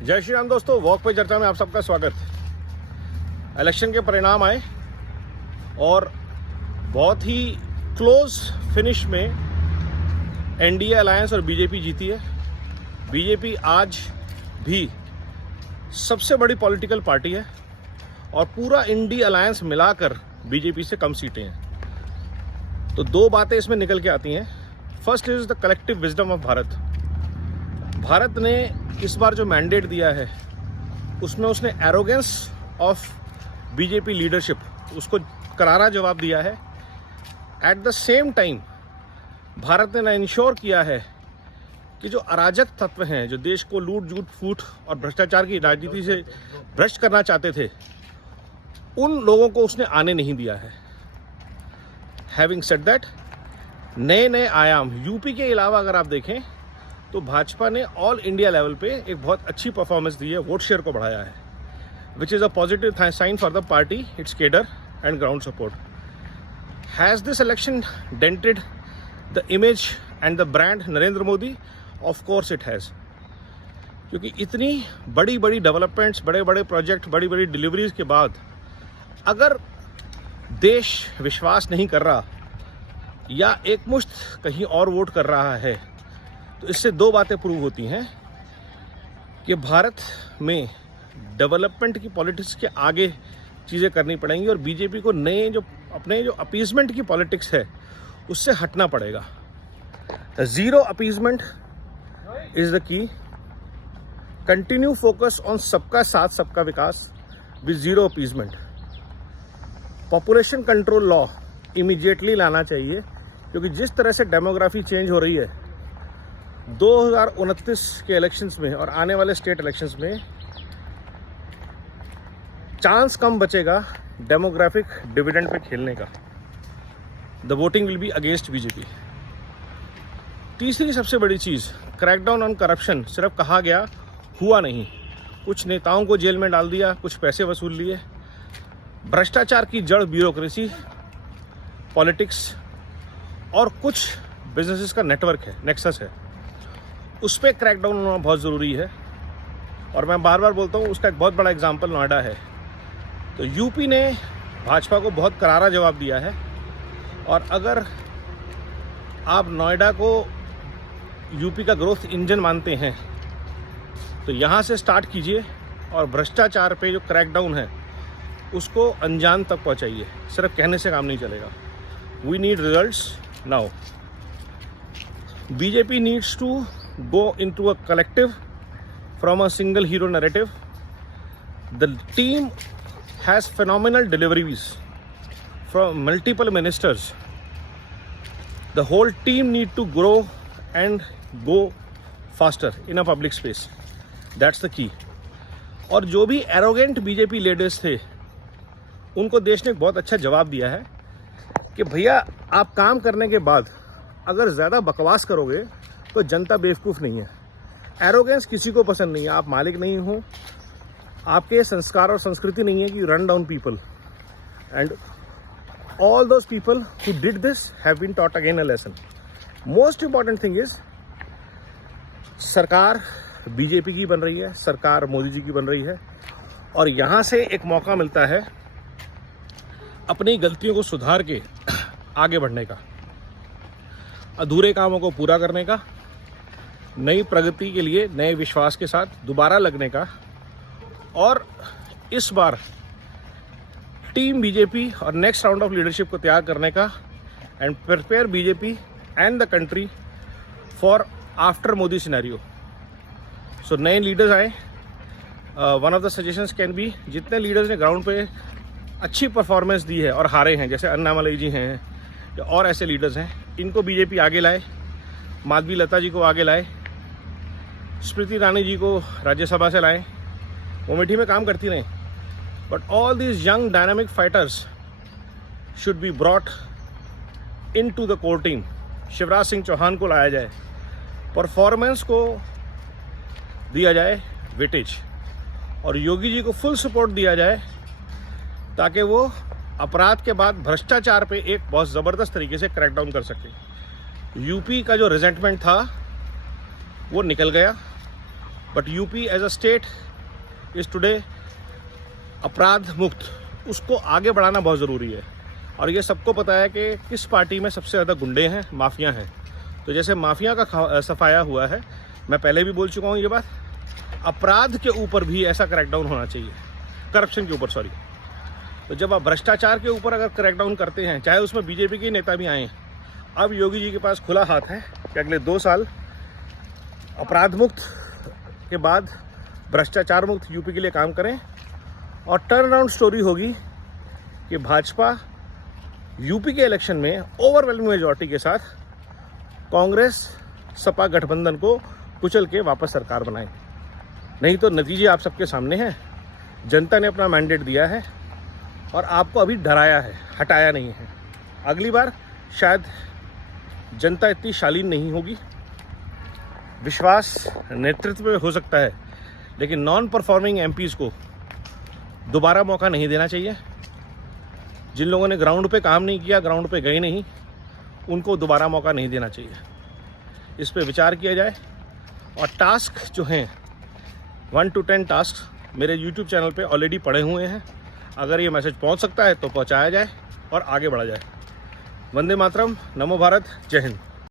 जय श्री राम दोस्तों, वॉक पे चर्चा में आप सबका स्वागत। इलेक्शन के परिणाम आए और बहुत ही क्लोज फिनिश में एनडीए अलायंस और बीजेपी जीती है। बीजेपी आज भी सबसे बड़ी पॉलिटिकल पार्टी है और पूरा इंडी अलायंस मिलाकर बीजेपी से कम सीटें हैं। तो दो बातें इसमें निकल के आती हैं। First is the collective wisdom of Bharat. Bharat ने इस बार जो मैंडेट दिया है उसमें उसने एरोगेंस ऑफ बीजेपी लीडरशिप उसको करारा जवाब दिया है। At the same time Bharat ने इंश्योर किया है कि जो अराजक तत्व हैं, जो देश को लूट झूठ फूट और भ्रष्टाचार की राजनीति से भ्रष्ट करना चाहते थे, उन लोगों को उसने आने नहीं दिया है। हैविंग सेड दैट, नए नए आयाम यूपी के अलावा अगर आप देखें तो भाजपा ने ऑल इंडिया लेवल पे एक बहुत अच्छी परफॉर्मेंस दी है, वोट शेयर को बढ़ाया है, which is a positive sign for the party, it's cadre and ground support. Has this election dented the image and the brand Narendra Modi? Of course it has, क्योंकि इतनी बड़ी बड़ी डेवलपमेंट्स, बड़े बड़े प्रोजेक्ट, बड़ी बड़ी डिलीवरीज के बाद अगर देश विश्वास नहीं कर रहा या एक मुश्त कहीं और वोट कर रहा है, तो इससे दो बातें प्रूव होती हैं कि भारत में डेवलपमेंट की पॉलिटिक्स के आगे चीज़ें करनी पड़ेंगी और बीजेपी को नए जो अपने जो अपीजमेंट की पॉलिटिक्स है उससे हटना पड़ेगा। Zero appeasement is the key. Continue focus on सबका साथ सबका विकास with zero appeasement. Population control law immediately लाना चाहिए, क्योंकि जिस तरह से डेमोग्राफी चेंज हो रही है 2029 के इलेक्शंस में और आने वाले स्टेट इलेक्शंस में चांस कम बचेगा डेमोग्राफिक डिविडेंड पे खेलने का। The voting will be against BJP. तीसरी सबसे बड़ी चीज़, क्रैकडाउन ऑन करप्शन सिर्फ कहा गया, हुआ नहीं। कुछ नेताओं को जेल में डाल दिया, कुछ पैसे वसूल लिए। भ्रष्टाचार की जड़ ब्यूरोक्रेसी, पॉलिटिक्स और कुछ बिजनेसेस का नेटवर्क है, नेक्सस है, उस पर क्रैकडाउन होना बहुत ज़रूरी है। और मैं बार बार बोलता हूँ, उसका एक बहुत बड़ा एग्जाम्पल नोएडा है। तो यूपी ने भाजपा को बहुत करारा जवाब दिया है और अगर आप नोएडा को यूपी का ग्रोथ इंजन मानते हैं तो यहाँ से स्टार्ट कीजिए और भ्रष्टाचार पे जो क्रैकडाउन है उसको अंजाम तक पहुँचाइए। सिर्फ कहने से काम नहीं चलेगा। We need results now. BJP needs to go into a collective from a single hero narrative. The team has phenomenal deliveries from multiple ministers. The whole team need to grow and go faster in a public space. That's the key. और जो भी arrogant BJP leaders थे उनको देश ने बहुत अच्छा जवाब दिया है कि भैया, आप काम करने के बाद अगर ज़्यादा बकवास करोगे तो जनता बेवकूफ़ नहीं है। एरोगेंस किसी को पसंद नहीं है। आप मालिक नहीं हो, आपके संस्कार और संस्कृति नहीं है कि run down people, and all those people who did this have been taught again a lesson. Most important thing is, सरकार बीजेपी की बन रही है, सरकार मोदी जी की बन रही है और यहाँ से एक मौका मिलता है अपनी गलतियों को सुधार के आगे बढ़ने का, अधूरे कामों को पूरा करने का, नई प्रगति के लिए नए विश्वास के साथ दोबारा लगने का। और इस बार टीम बीजेपी और नेक्स्ट राउंड ऑफ लीडरशिप को तैयार करने का, and prepare BJP and the country for after Modi scenario. So नए लीडर्स आए। One of the suggestions can be, जितने लीडर्स ने ग्राउंड पे अच्छी परफॉर्मेंस दी है और हारे हैं, जैसे अन्नामलई जी हैं या और ऐसे लीडर्स हैं, इनको बीजेपी आगे लाए। माधवी लता जी को आगे लाए, स्मृति ईरानी जी को राज्यसभा से लाएं, वो मीठी में काम करती रहें। But all these young dynamic fighters should be brought in to the core team. Shivraj Singh Chouhan को लाया जाए, परफॉर्मेंस को दिया जाए वेटेज, और योगी जी को फुल सपोर्ट दिया जाए ताकि वो अपराध के बाद भ्रष्टाचार पे एक बहुत ज़बरदस्त तरीके से क्रैकडाउन कर सके। यूपी का जो रिजेंटमेंट था वो निकल गया but UP as a state is today अपराध मुक्त, उसको आगे बढ़ाना बहुत ज़रूरी है। और ये सबको पता है कि किस पार्टी में सबसे ज़्यादा गुंडे हैं, माफिया हैं। तो जैसे माफिया का सफाया हुआ है, मैं पहले भी बोल चुका हूँ ये बात, अपराध के ऊपर भी ऐसा क्रैकडाउन होना चाहिए, करप्शन के ऊपर सॉरी। तो जब आप भ्रष्टाचार के ऊपर अगर क्रैकडाउन करते हैं, चाहे उसमें बीजेपी के नेता भी आए, अब योगी जी के पास खुला हाथ है कि अगले 2 साल अपराध मुक्त के बाद भ्रष्टाचार मुक्त यूपी के लिए काम करें। और टर्न अराउंड स्टोरी होगी कि भाजपा यूपी के इलेक्शन में ओवरवेलमिंग मेजॉरिटी के साथ कांग्रेस सपा गठबंधन को कुचल के वापस सरकार बनाए। नहीं तो नतीजे आप सबके सामने हैं। जनता ने अपना मैंडेट दिया है और आपको अभी डराया है, हटाया नहीं है। अगली बार शायद जनता इतनी शालीन नहीं होगी, विश्वास नेतृत्व में हो सकता है, लेकिन नॉन परफॉर्मिंग एमपीज़ को दोबारा मौका नहीं देना चाहिए। जिन लोगों ने ग्राउंड पे काम नहीं किया, ग्राउंड पे गए नहीं, उनको दोबारा मौका नहीं देना चाहिए। इस पे विचार किया जाए। और टास्क जो हैं 1 to 10 टास्क मेरे YouTube चैनल पे ऑलरेडी पड़े हुए हैं। अगर ये मैसेज पहुंच सकता है तो पहुंचाया जाए और आगे बढ़ा जाए। वंदे मातरम, नमो भारत, जय हिंद।